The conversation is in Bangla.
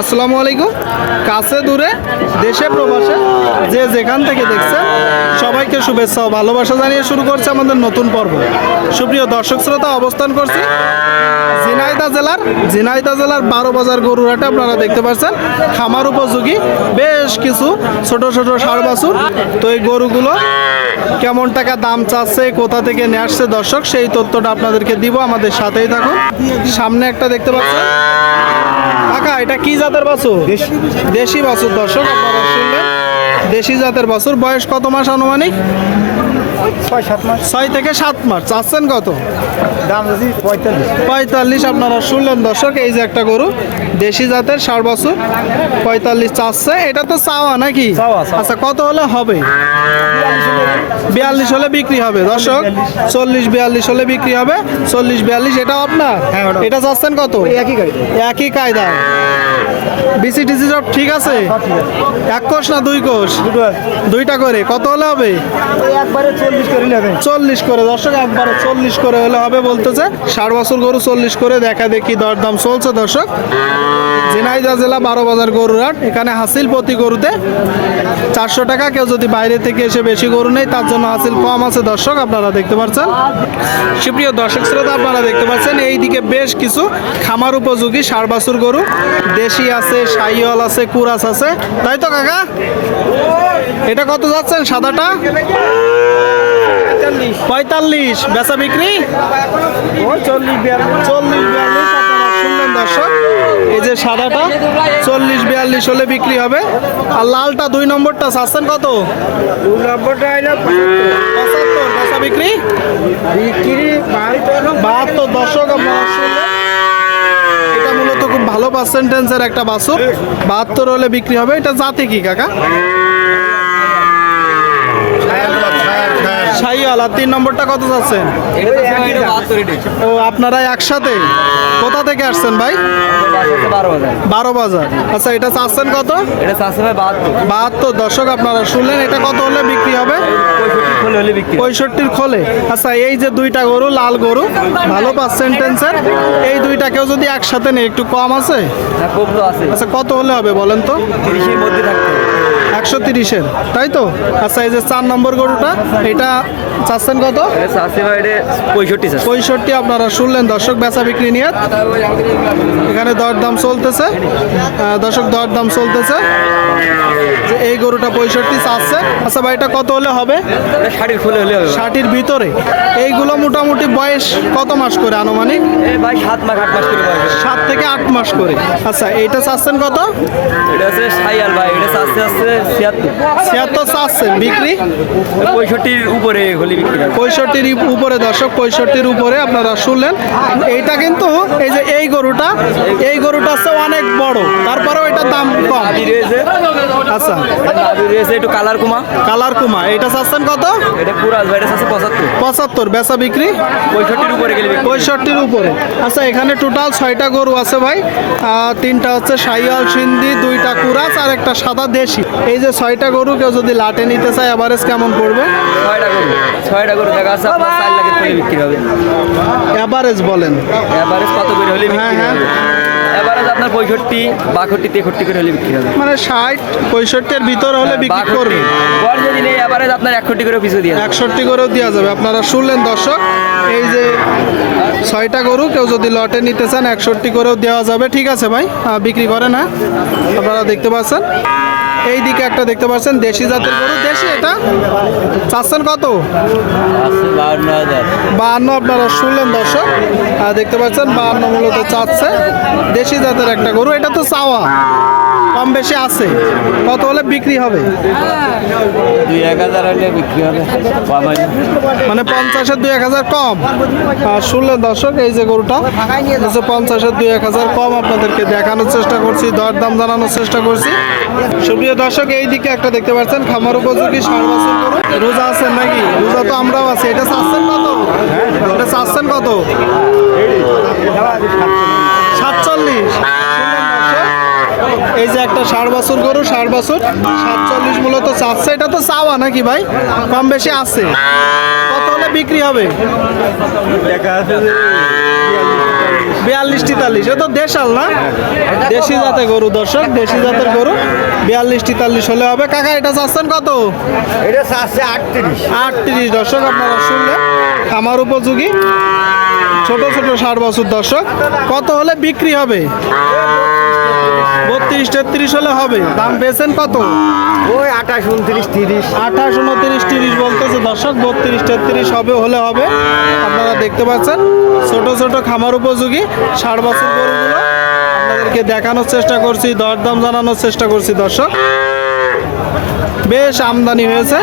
আসসালামু আলাইকুম। কাছে দূরে, দেশে প্রবাসে, যে যেখান থেকে দেখছেন সবাইকে শুভেচ্ছা ও ভালোবাসা জানিয়ে শুরু করছে আমাদের নতুন পর্ব। সুপ্রিয় দর্শক শ্রোতা, অবস্থান করছি ঝিনাইদা জেলার ঝিনাইদা জেলার বারো বাজার গরুরহাটে আপনারা দেখতে পাচ্ছেন, খামার উপযোগী, বেশ কিছু ছোট ছোট ষাড় বাছুর। তো এই গরুগুলো কেমন টাকা দাম চাচ্ছে কোথা থেকে নিয়ে আসছে দর্শক সেই তথ্যটা আপনাদেরকে দিব আমাদের সাথেই থাকুন। সামনে একটা দেখতে পাচ্ছেন। কাকা এটা কি জাতের বাছুর? দেশি। বাছুর দর্শক আপনারা শুনলেন। দেশি জাতের বাছুর। বয়স কত মাস আনুমানিক? ছয় সাত মাস। ছয় থেকে সাত মাস। চাচ্ছেন কত? দাম যদি পঁয়তাল্লিশ। পঁয়তাল্লিশ আপনারা শুনলেন দর্শক এই যে একটা গরু দেশি জাতের ষাট বছর পঁয়তাল্লিশ চাচ্ছে। এটা তো চাওয়া নাকি। আচ্ছা কত হলে হবে? বিয়াল্লিশ হলে বিক্রি হবে। দর্শক চল্লিশ বিয়াল্লিশ হলে বিক্রি হবে। চল্লিশ বিয়াল্লিশ এটাও আপনার? হ্যাঁ, এটা চাচ্ছেন কত? একই একই কায়দা। বিসি টিসি সব ঠিক আছে? সব ঠিক আছে। এক কোষ না দুই কোষ? দুইটা করে। কত হলে হবে? একবারে চল্লিশ করে দর্শক, একবারে চল্লিশ করে হলে হবে বলতেছে, ষাট বছর গরু চল্লিশ করে, দেখা দেখি দরদাম চলছে দর্শক। ঝিনাইদহ জেলা বারো বাজার গরুরহাট এখানে হাসিল প্রতি গরুতে চারশো টাকা, কেউ যদি বাইরে থেকে এসে বেশি গরু নেই তার জন্য হাসিল কম আছে দর্শক, আপনারা দেখতে পাচ্ছেন। সুপ্রিয় দর্শক শ্রোতা, আপনারা দেখতে পাচ্ছেন, এইদিকে বেশ কিছু খামার উপযোগী বাছুর গরু, দেশি আছে, সাইওয়াল আছে, কুরাস আছে। তাই তো, কাকা? এটা কত যাচ্ছেন, সাদাটা? পঁয়তাল্লিশ। বেচা বিক্রি? চল্লিশ বিয়াল্লিশ চল্লিশ বিয়াল্লিশ। আপনারা শুনলেন দর্শক এই যে সাদাটা চল্লিশ বিয়াল্লিশ হলে বিক্রি হবে। আর লালটা দুই নম্বরটা চাচ্ছেন কত? নম্বরটা পঁচাত্তর। বেচা বিক্রি? বিক্রি বাহাত্তর। বাহাত্তর। দর্শক এটা মূলত খুব ভালো পার্সেন্টেন্সের একটা বাসুর বাহাত্তর হলে বিক্রি হবে। এটা জাতি কি কাকা? শাহিওয়ালা তিন নম্বরটা কত চাচ্ছেন ও আপনারা একসাথে? কোথা থেকে আসছেন ভাই? বারো বাজার। আচ্ছা এটা চাচ্ছেন কত? বাহাত্তর। দর্শক আপনারা শুনলেন এটা কত হলে বিক্রি হবে? পঁয়ষট্টির খোলে। আচ্ছা এই যে দুইটা গরু লাল গরু ভালো পার্সেন্টেন্সের এই দুইটা কেউ যদি একসাথে নেই একটু কম আছে? আচ্ছা কত হলে হবে বলেন তো? একশো তিরিশের তাই তো? আচ্ছা এই যে চার নম্বর গরুটা এটা চাচ্ছেন কত? পঁয়ষট্টি আপনারা শুনলেন দর্শক বেচা বিক্রি নিয়ে। এখানে দরদাম চলতেছে। দর্শক দরদাম চলতেছে। গরুটা পঁয়ষট্টি চাচ্ছে। আচ্ছা ভাই এটা কত হলে হবে? শাড়ির খুলে হলে হবে। ষাটির ভিতরে। এইগুলো মোটামুটি বয়স কত মাস করে আনুমানিক? ভাই সাত মাস আট মাস করে বয়স সাত থেকে আট মাস করে। আচ্ছা এইটা চাচ্ছেন কত? এটা হচ্ছে সাইয়াল ভাই এটা আস্তে আস্তে ছিয়াত্তর। ছিয়াত্তর চাচ্ছেন বিক্রি? পঁয়ষট্টির উপরে হলে বিক্রি পঁয়ষট্টির উপরে দর্শক পঁয়ষট্টির উপরে আপনারা শুনলেন। এইটা কিন্তু এই যে এই গরুটা এই গরুটা হচ্ছে অনেক বড় তারপরেও এটার দাম কম। আচ্ছা। রয়েছে একটু কালার কুমা। কালার কুমা এটা চাচ্ছেন কত? এটা পুরাজ ভাই এটা আছে পঁচাত্তর। পঁচাত্তর বেচা বিক্রি? পঁয়ষট্টির উপরে গেলে পঁয়ষট্টির উপরে। আচ্ছা এখানে টোটাল ছয়টা গরু আছে ভাই। তিনটা হচ্ছে সাইয়াল সিন্ধি দুইটা কুরাস আর একটা সাদা দেশি। এই যে ছয়টা গরু কেউ যদি লাটে নিতে চায় অ্যাভারেজ কেমন পড়বে? ছয়টা গরু ছয়টা গরু দেখা যাচ্ছে আপনার চার লাখের বিক্রি হবে। অ্যাভারেজ বলেন। এভারেজ কত করে হলে হ্যাঁ, হ্যাঁ। পঁয়ষট্টি বাষট্টি তেষট্টি করে হলে বিক্রি হবে। মানে ষাট পঁয়ষট্টির ভিতর হলে বিক্রি করবে। যদি নেই এভারেজ আপনার একষট্টি করে পিছু দিয়ে একষট্টি করেও দেওয়া যাবে। আপনারা শুনলেন দর্শক এই যে ছয়টা গরু কেউ যদি লটে নিতে চান একষট্টি করেও দেওয়া যাবে। ঠিক আছে ভাই বিক্রি করেন হ্যাঁ আপনারা দেখতে পাচ্ছেন। এই দিকে একটা দেখতে পাচ্ছেন দেশি জাতের গরু। দেশি এটা? চাচ্ছেন কত? বাহান্ন আপনারা শুনলেন দর্শক। দেখতে পাচ্ছেন বাহান্ন মূলত চাচ্ছে। দেশি জাতের একটা গরু এটা তো চাওয়া। কম বেশি আছে। কত হলে বিক্রি হবে? দুই এক হাজার হলে বিক্রি হবে। মানে পঞ্চাশের দুই এক হাজার কম। আর শুনলেন দর্শক এই যে গরুটা পঞ্চাশের দুই এক হাজার কম আপনাদেরকে দেখানোর চেষ্টা করছি দরদাম জানানোর চেষ্টা করছি। সুপ্রিয় দর্শক, এই দিকে একটা দেখতে পাচ্ছেন, খামার উপযোগী ষাট বছর রোজা আছেন নাকি? রোজা তো আমরাও আছি। এটা চাচ্ছেন কত? এটা চাচ্ছেন কত? সাতচল্লিশ। এই যে একটা ষাট বছর গরু ষাট বছর। সাতচল্লিশ মূলত চাচ্ছে। এটা তো চাওয়া নাকি ভাই? কম বেশি আছে। কত হলে বিক্রি হবে? বিয়াল্লিশ তেতাল্লিশ। এ তো দেশাল না? দেশি জাতের গরু দর্শক দেশি জাতের গরু। বিয়াল্লিশ তেতাল্লিশ হলে হবে। কাকা এটা চাচ্ছেন কত? এটা চাচ্ছে আটত্রিশ। আটত্রিশ। দর্শক আপনারা শুনলেন খামার উপযোগী। ছোট ছোট ষাট বছর দর্শক। কত হলে বিক্রি হবে? তেত্রিশ হলে হবে। দাম পেয়েছেন কত? ওই আঠাশ উনত্রিশ তিরিশ। আঠাশ উনত্রিশ তিরিশ বলতেছে দর্শক বত্রিশ তেত্রিশ হবে হলে হবে। আপনারা দেখতে পাচ্ছেন ছোট ছোট খামার উপযোগী ষাট বছর গরুগুলো। আপনাদেরকে দেখানোর চেষ্টা করছি দরদাম জানানোর চেষ্টা করছি দর্শক। বেশ আমদানি হয়েছে।